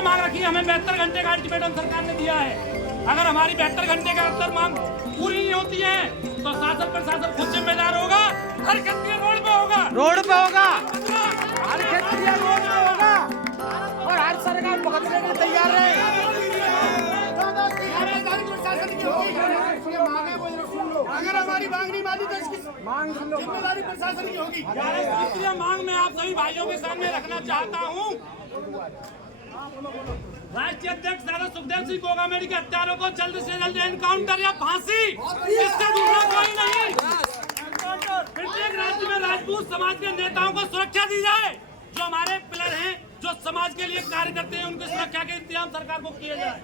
मांग रखी, हमें 72 घंटे का अल्टीमेटम सरकार ने दिया है। अगर हमारी 72 घंटे के अंदर मांग पूरी नहीं होती है तो शासन प्रशासन खुद जिम्मेदार होगा। हर क्षत्रिय रोड पे होगा, हर क्षत्रिय रोड पे होगा और हर सरकार भुगतने के तैयार है। अगर हमारी मांग नहीं मानी तो इसकी जिम्मेदारी प्रशासन की होगी। इसलिए मांग में आप सभी भाइयों के सामने रखना चाहता हूँ। राष्ट्रीय अध्यक्ष दादा सुखदेव सिंह गोगामेडी के हत्यारों को जल्द से जल्द एनकाउंटर या फांसी, इससे दूसरा कोई नहीं। प्रत्येक राज्य में राजपूत समाज के नेताओं को सुरक्षा दी जाए। जो हमारे पिलर हैं, जो समाज के लिए कार्य करते हैं, उनकी सुरक्षा के इंतजाम सरकार को किए जाए।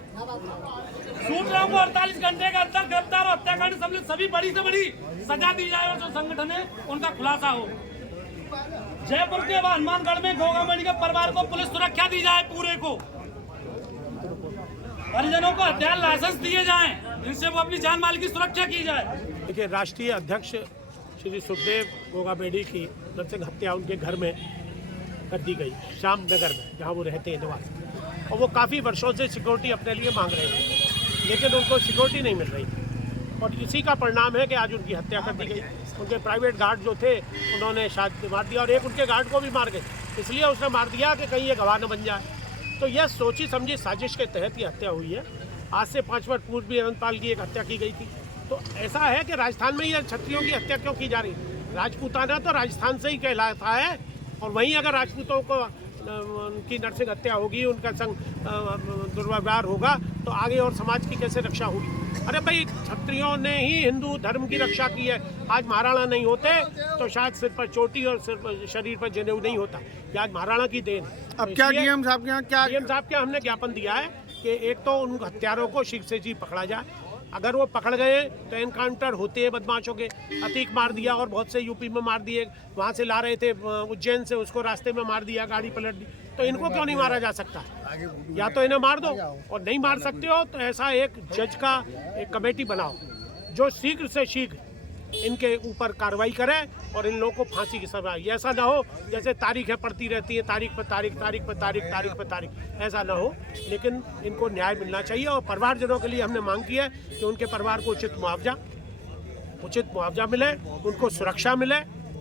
शूटरों को 48 घंटे के अंदर गिरफ्तार और हत्याकांड सम्मिलित सभी बड़ी से बड़ी सजा दी जाए और जो संगठन है उनका खुलासा हो। जयपुर के हनुमानगढ़ में गोगामेडी के परिवार को पुलिस सुरक्षा दी जाए। पूरे को परिजनों को हथियार लाइसेंस दिए जाएं, इनसे वो अपनी जान माल की सुरक्षा की जाए। देखिए, राष्ट्रीय अध्यक्ष श्री सुखदेव गोगामेडी की नरसिंह हत्या उनके घर में कर दी गई, श्याम नगर में, जहां वो रहते हैं निवास। और वो काफ़ी वर्षों से सिक्योरिटी अपने लिए मांग रहे थे, लेकिन उनको सिक्योरिटी नहीं मिल रही थी। और इसी का परिणाम है कि आज उनकी हत्या कर दी गई। उनके प्राइवेट गार्ड जो थे उन्होंने शायद मार दिया और एक उनके गार्ड को भी मार गए। इसलिए उसने मार दिया कि कहीं ये गवाह न बन जाए। तो यह सोची समझी साजिश के तहत ये हत्या हुई है। आज से 5 वर्ष पूर्व भी अनंतपाल की एक हत्या की गई थी। तो ऐसा है कि राजस्थान में ये क्षत्रियों की हत्या क्यों की जा रही है? राजपूताना तो राजस्थान से ही कहलाता है, और वहीं अगर राजपूतों को उनकी नरसिंह हत्या होगी, उनका संग दुर्व्यवहार होगा, तो आगे और समाज की कैसे रक्षा होगी? अरे भाई, क्षत्रियों ने ही हिंदू धर्म की रक्षा की है। आज महाराणा नहीं होते तो शायद सिर पर चोटी और सिर पर शरीर पर जनेऊ नहीं होता। ये आज महाराणा की देन। अब क्या डीएम साहब के यहाँ डीएम साहब के हमने ज्ञापन दिया है कि एक तो उन हत्यारों को शीघ्र से शीघ्र पकड़ा जाए। अगर वो पकड़ गए तो एनकाउंटर होते हैं बदमाशों के। अतीक मार दिया और बहुत से यूपी में मार दिए, वहाँ से ला रहे थे उज्जैन से, उसको रास्ते में मार दिया, गाड़ी पलट दी। तो इनको क्यों नहीं मारा जा सकता? या तो इन्हें मार दो, और नहीं मार सकते हो तो ऐसा एक जज का एक कमेटी बनाओ जो शीघ्र से शीघ्र इनके ऊपर कार्रवाई करे और इन लोगों को फांसी की सजा। ऐसा ना हो जैसे तारीखें पड़ती रहती है, तारीख पर तारीख, तारीख पर तारीख, तारीख पर तारीख, ऐसा ना हो। लेकिन इनको न्याय मिलना चाहिए। और परिवारजनों के लिए हमने मांग की है कि उनके परिवार को उचित मुआवजा मिले, उनको सुरक्षा मिले।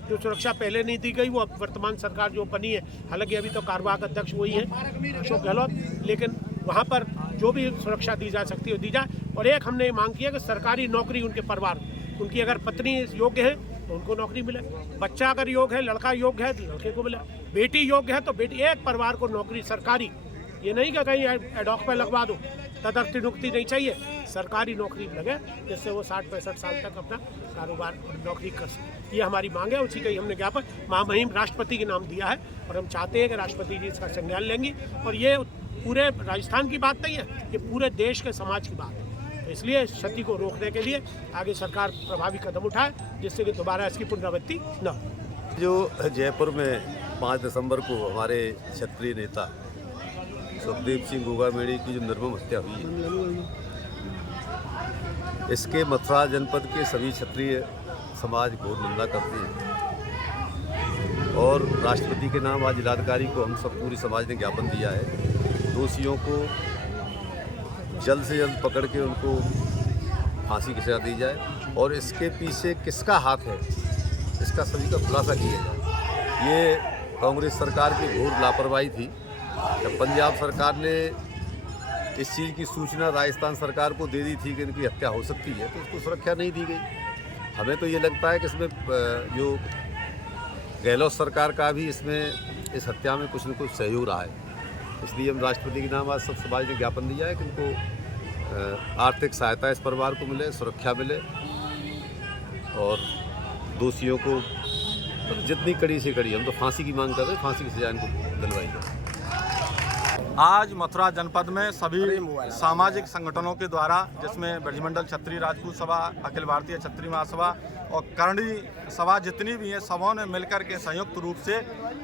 जो सुरक्षा पहले नहीं दी गई वो अब वर्तमान सरकार जो बनी है, हालांकि अभी तो कार्यवाहक अध्यक्ष वही हैं अशोक गहलोत, लेकिन वहाँ पर जो भी सुरक्षा दी जा सकती है दी जाए। और एक हमने मांग की है कि सरकारी नौकरी उनके परिवार, उनकी अगर पत्नी योग्य है तो उनको नौकरी मिले, बच्चा अगर योग्य है, लड़का योग्य है तो लड़के को मिले, बेटी योग्य है तो बेटी, एक परिवार को नौकरी सरकारी, ये नहीं कि कहीं एडॉक पे लगवा दो, तदर्थी नुक्ति नहीं चाहिए, सरकारी नौकरी लगे जिससे वो 60-65 साल तक अपना कारोबार नौकरी कर सके। ये हमारी मांग है। उसी का ही हमने ज्ञापन महामहिम राष्ट्रपति के नाम दिया है और हम चाहते हैं कि राष्ट्रपति जी इसका संज्ञान लेंगी। और ये पूरे राजस्थान की बात नहीं है, ये पूरे देश के समाज की बात है। इसलिए क्षति को रोकने के लिए आगे सरकार प्रभावी कदम उठाए जिससे कि दोबारा इसकी पुनरावृत्ति न हो। जो जयपुर में 5 दिसंबर को हमारे क्षत्रिय नेता सुखदेव सिंह गोगामेडी की जो निर्मम हत्या हुई है, इसके मथुरा जनपद के सभी क्षत्रिय समाज घोर निंदा करते हैं। और राष्ट्रपति के नाम आज जिलाधिकारी को हम सब पूरी समाज ने ज्ञापन दिया है। दोषियों को जल्द से जल्द पकड़ के उनको फांसी की सजा दी जाए और इसके पीछे किसका हाथ है इसका सभी का खुलासा किया जाए। ये कांग्रेस सरकार की घोर लापरवाही थी। जब पंजाब सरकार ने इस चीज़ की सूचना राजस्थान सरकार को दे दी थी कि इनकी हत्या हो सकती है तो उसको सुरक्षा नहीं दी गई। हमें तो ये लगता है कि इसमें जो गहलोत सरकार का भी इसमें इस हत्या में कुछ न कुछ सहयोग रहा है। इसलिए हम राष्ट्रपति के नाम आज सब समाज ने ज्ञापन दिया है कि इनको आर्थिक सहायता इस परिवार को मिले, सुरक्षा मिले और दोषियों को जितनी कड़ी से कड़ी, हम तो फांसी की मांग कर रहे हैं, फांसी की सजा इनको दिलवाई जाए। आज मथुरा जनपद में सभी सामाजिक संगठनों के द्वारा, जिसमें ब्रजमंडल क्षत्रिय राजपूत सभा, अखिल भारतीय क्षत्रिय महासभा और करणी सभा जितनी भी हैं, सबों ने मिलकर के संयुक्त रूप से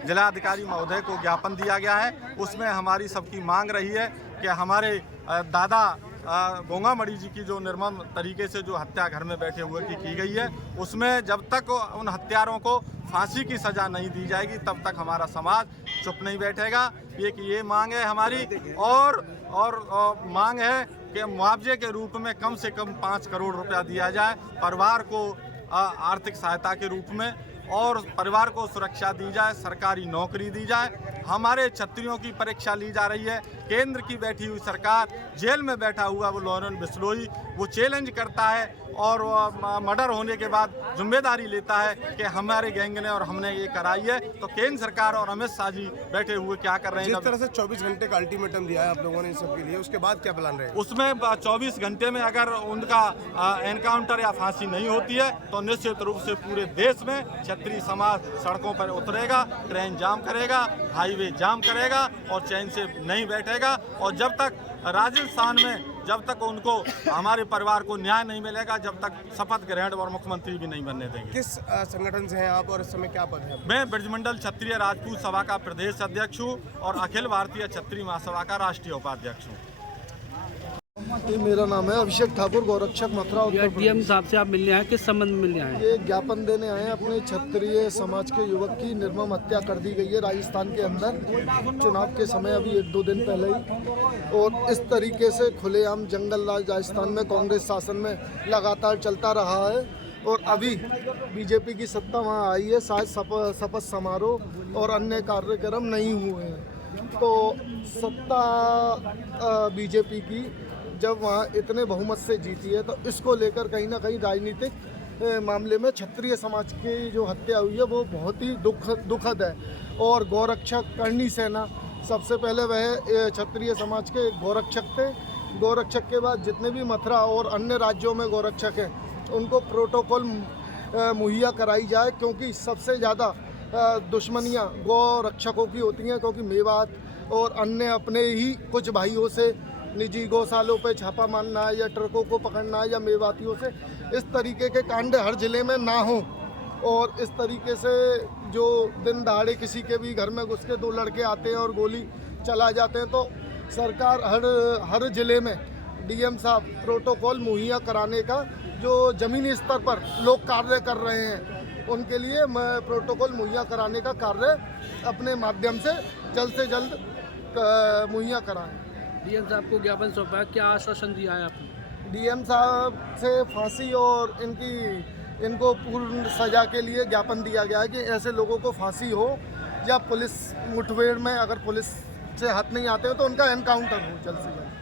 जिलाधिकारी महोदय को ज्ञापन दिया गया है। उसमें हमारी सबकी मांग रही है कि हमारे दादा गोंगामणि जी की जो निर्मम तरीके से जो हत्या घर में बैठे हुए की गई है, उसमें जब तक उन हत्यारों को फांसी की सज़ा नहीं दी जाएगी तब तक हमारा समाज चुप नहीं बैठेगा। ये मांग है हमारी, और मांग है कि मुआवजे के रूप में कम से कम 5 करोड़ रुपया दिया जाए परिवार को आर्थिक सहायता के रूप में, और परिवार को सुरक्षा दी जाए, सरकारी नौकरी दी जाए। हमारे छत्रियों की परीक्षा ली जा रही है। केंद्र की बैठी हुई सरकार, जेल में बैठा हुआ वो लॉरेंस बिश्नोई, वो चैलेंज करता है और मर्डर होने के बाद जिम्मेदारी लेता है कि हमारे गैंग ने और हमने ये कराई है। तो केंद्र सरकार और अमित शाह जी बैठे हुए क्या कर रहे हैं? जिस तरह से 24 घंटे का अल्टीमेटम दिया है आप लोगों ने इन सब के लिए, उसके बाद क्या प्लान रहेगा? उसमें 24 घंटे में अगर उनका एनकाउंटर या फांसी नहीं होती है तो निश्चित रूप से पूरे देश में क्षत्रिय समाज सड़कों पर उतरेगा, ट्रेन जाम करेगा, हाईवे जाम करेगा और चैन से नहीं बैठेगा। और जब तक राजस्थान में जब तक उनको हमारे परिवार को न्याय नहीं मिलेगा, जब तक शपथ ग्रहण और मुख्यमंत्री भी नहीं बनने देंगे। किस संगठन से हैं आप और इस समय क्या पद है? मैं ब्रजमंडल क्षत्रिय राजपूत सभा का प्रदेश अध्यक्ष हूँ और अखिल भारतीय क्षत्रिय महासभा का राष्ट्रीय उपाध्यक्ष हूँ। मेरा नाम है अभिषेक ठाकुर, गौरक्षक मथुरा उत्तर प्रदेश। डीएम साहब से आप मिलने आए, किस संबंध में मिलने आए? ये ज्ञापन देने आए हैं, अपने क्षत्रिय समाज के युवक की निर्मम हत्या कर दी गई है राजस्थान के अंदर चुनाव के समय, अभी 1-2 दिन पहले ही। और इस तरीके से खुलेआम जंगल राज राजस्थान में कांग्रेस शासन में लगातार चलता रहा है। और अभी बीजेपी की सत्ता वहाँ आई है, शायद शपथ समारोह और अन्य कार्यक्रम नहीं हुए हैं। तो सत्ता बीजेपी की जब वहाँ इतने बहुमत से जीती है तो इसको लेकर कहीं ना कहीं राजनीतिक मामले में क्षत्रिय समाज की जो हत्या हुई है वो बहुत ही दुखद है। और गौरक्षक करणी सेना, सबसे पहले वह क्षत्रिय समाज के गौरक्षक थे। गौरक्षक के बाद जितने भी मथुरा और अन्य राज्यों में गौरक्षक हैं उनको प्रोटोकॉल मुहैया कराई जाए, क्योंकि सबसे ज़्यादा दुश्मनियाँ गौरक्षकों की होती हैं, क्योंकि मेवात और अन्य अपने ही कुछ भाइयों से निजी गौशालों पे छापा मारना है या ट्रकों को पकड़ना है या मेवातियों से, इस तरीके के कांड हर जिले में ना हो। और इस तरीके से जो दिन दहाड़े किसी के भी घर में घुस के 2 लड़के आते हैं और गोली चला जाते हैं, तो सरकार हर जिले में डीएम साहब प्रोटोकॉल मुहैया कराने का जो ज़मीनी स्तर पर लोग कार्य कर रहे हैं उनके लिए प्रोटोकॉल मुहैया कराने का कार्य अपने माध्यम से जल्द मुहैया कराएं। डीएम साहब को ज्ञापन सौंपा है, क्या आश्वासन दिया है आपने? डीएम साहब से फांसी और इनको पूर्ण सजा के लिए ज्ञापन दिया गया है कि ऐसे लोगों को फांसी हो, या पुलिस मुठभेड़ में अगर पुलिस से हाथ नहीं आते हो तो उनका एनकाउंटर हो जल्द से जल्द।